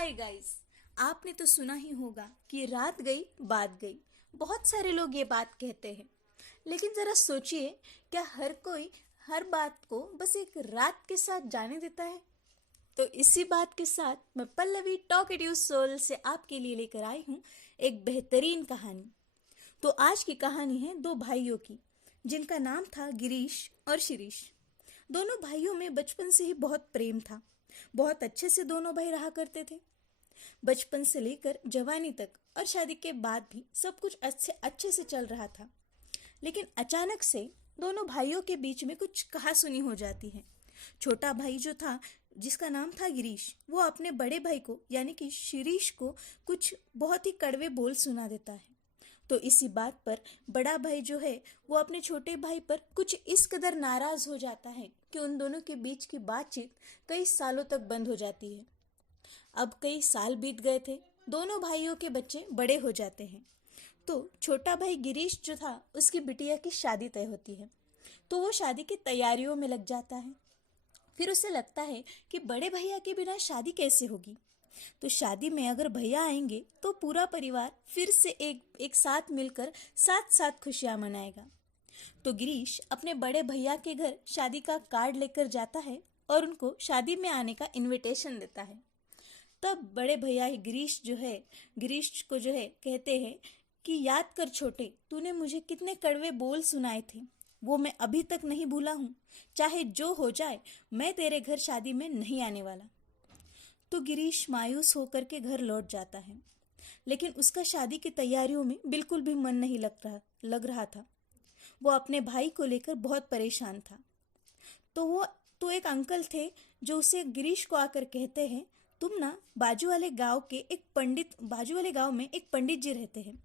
Hi guys. आपने तो सुना ही होगा कि रात गई बात गई। बहुत सारे लोग ये बात कहते हैं, लेकिन जरा सोचिए, क्या हर कोई हर बात को बस एक रात के साथ जाने देता है? तो इसी बात के साथ मैं पल्लवी टॉकेटिव सोल से आपके लिए लेकर आई हूँ एक बेहतरीन कहानी। तो आज की कहानी है दो भाइयों की, जिनका नाम था गिरीश और शिरीष। दोनों भाइयों में बचपन से ही बहुत प्रेम था। बहुत अच्छे से दोनों भाई रहा करते थे। बचपन से लेकर जवानी तक और शादी के बाद भी सब कुछ अच्छे अच्छे से चल रहा था। लेकिन अचानक से दोनों भाइयों के बीच में कुछ कहासुनी हो जाती है। छोटा भाई जो था, जिसका नाम था गिरीश, वो अपने बड़े भाई को यानी कि शिरीष को कुछ बहुत ही कड़वे बोल सुना देता है। तो इसी बात पर बड़ा भाई जो है वो अपने छोटे भाई पर कुछ इस कदर नाराज हो जाता है कि उन दोनों के बीच की बातचीत कई सालों तक बंद हो जाती है। अब कई साल बीत गए थे। दोनों भाइयों के बच्चे बड़े हो जाते हैं। तो छोटा भाई गिरीश जो था, उसकी बिटिया की शादी तय होती है। तो वो शादी की तैयारियों में लग जाता है। फिर उसे लगता है कि बड़े भैया के बिना शादी कैसे होगी। तो शादी में अगर भैया आएंगे तो पूरा परिवार फिर से एक साथ मिलकर साथ साथ खुशियां मनाएगा। तो गिरीश अपने बड़े भैया के घर शादी का कार्ड लेकर जाता है और उनको शादी में आने का इनविटेशन देता है। तब बड़े भैया गिरीश को जो है कहते हैं कि याद कर छोटे, तूने मुझे कितने कड़वे बोल सुनाए थे, वो मैं अभी तक नहीं भूला हूँ। चाहे जो हो जाए, मैं तेरे घर शादी में नहीं आने वाला। तो गिरीश मायूस होकर के घर लौट जाता है। लेकिन उसका शादी की तैयारियों में बिल्कुल भी मन नहीं लग रहा था। वो अपने भाई को लेकर बहुत परेशान था। तो एक अंकल थे जो उसे गिरीश को आकर कहते हैं, तुम ना बाजू वाले गांव में एक पंडित जी रहते हैं,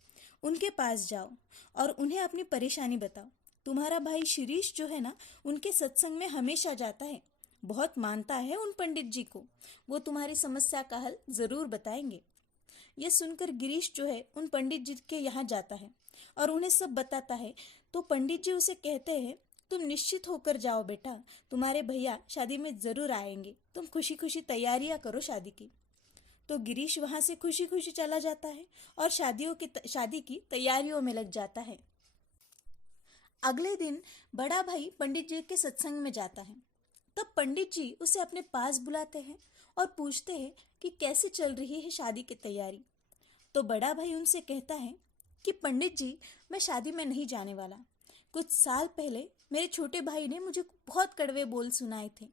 उनके पास जाओ और उन्हें अपनी परेशानी बताओ। तुम्हारा भाई शिरीष जो है ना, उनके सत्संग में हमेशा जाता है, बहुत मानता है उन पंडित जी को। वो तुम्हारी समस्या का हल जरूर बताएंगे। यह सुनकर गिरीश जो है उन पंडित जी के यहाँ जाता है और उन्हें सब बताता है। तो पंडित जी उसे कहते हैं, तुम निश्चित होकर जाओ बेटा, तुम्हारे भैया शादी में जरूर आएंगे, तुम खुशी खुशी तैयारियां करो शादी की। तो गिरीश वहां से खुशी खुशी चला जाता है और शादी की तैयारियों में लग जाता है। अगले दिन बड़ा भाई पंडित जी के सत्संग में जाता है। तब पंडित जी उसे अपने पास बुलाते हैं और पूछते हैं कि कैसे चल रही है शादी की तैयारी। तो बड़ा भाई उनसे कहता है कि पंडित जी, मैं शादी में नहीं जाने वाला। कुछ साल पहले मेरे छोटे भाई ने मुझे बहुत कड़वे बोल सुनाए थे।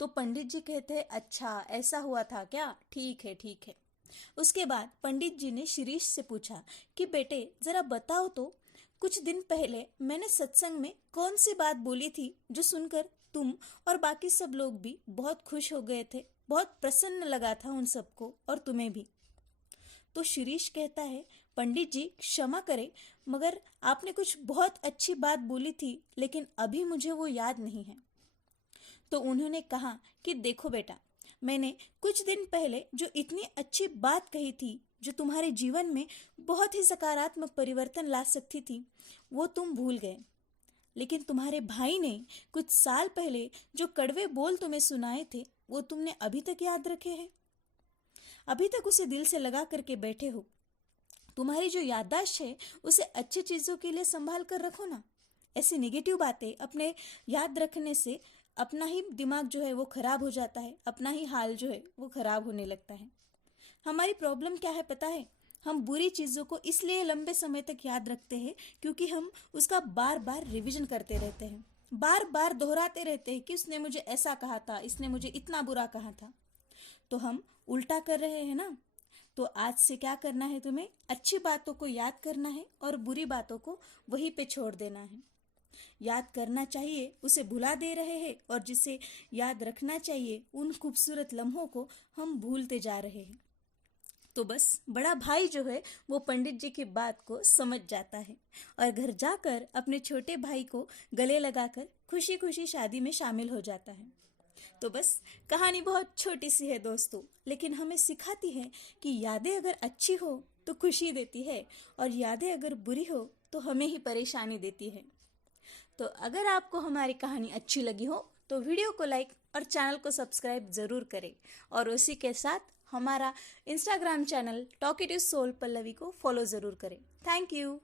तो पंडित जी कहते हैं, अच्छा ऐसा हुआ था क्या, ठीक है ठीक है। उसके बाद पंडित जी ने शिरीष से पूछा कि बेटे जरा बताओ तो, कुछ दिन पहले मैंने सत्संग में कौन सी बात बोली थी जो सुनकर तुम और बाकी सब लोग भी बहुत खुश हो गए थे, बहुत प्रसन्न लगा था उन सबको और तुम्हें भी। तो शिरीष कहता है, पंडित जी क्षमा करें, मगर आपने कुछ बहुत अच्छी बात बोली थी, लेकिन अभी मुझे वो याद नहीं है। तो उन्होंने कहा कि देखो बेटा, मैंने कुछ दिन पहले जो इतनी अच्छी बात कही थी, जो तुम्हारे जीवन में बहुत ही सकारात्मक परिवर्तन ला सकती थी, वो तुम भूल गए। लेकिन तुम्हारे भाई ने कुछ साल पहले जो कड़वे बोल तुम्हें सुनाए थे, वो तुमने अभी तक याद रखे हैं, अभी तक उसे दिल से लगा करके बैठे हो। तुम्हारी जो याददाश्त है, उसे अच्छी चीजों के लिए संभाल कर रखो ना। ऐसी नेगेटिव बातें अपने याद रखने से अपना ही दिमाग जो है वो खराब हो जाता है, अपना ही हाल जो है वो खराब होने लगता है। हमारी प्रॉब्लम क्या है पता है? हम बुरी चीज़ों को इसलिए लंबे समय तक याद रखते हैं क्योंकि हम उसका बार बार रिवीजन करते रहते हैं, बार बार दोहराते रहते हैं कि उसने मुझे ऐसा कहा था, इसने मुझे इतना बुरा कहा था। तो हम उल्टा कर रहे हैं ना। तो आज से क्या करना है, तुम्हें अच्छी बातों को याद करना है और बुरी बातों को वहीं पे छोड़ देना है। याद करना चाहिए उसे भुला दे रहे हैं, और जिसे याद रखना चाहिए उन खूबसूरत लम्हों को हम भूलते जा रहे हैं। तो बस बड़ा भाई जो है वो पंडित जी की बात को समझ जाता है और घर जाकर अपने छोटे भाई को गले लगाकर खुशी खुशी शादी में शामिल हो जाता है। तो बस कहानी बहुत छोटी सी है दोस्तों, लेकिन हमें सिखाती है कि यादें अगर अच्छी हो तो खुशी देती है, और यादें अगर बुरी हो तो हमें ही परेशानी देती है। तो अगर आपको हमारी कहानी अच्छी लगी हो तो वीडियो को लाइक और चैनल को सब्सक्राइब ज़रूर करें, और उसी के साथ हमारा Instagram channel talkative soul Pallavi को फॉलो ज़रूर करें। Thank you.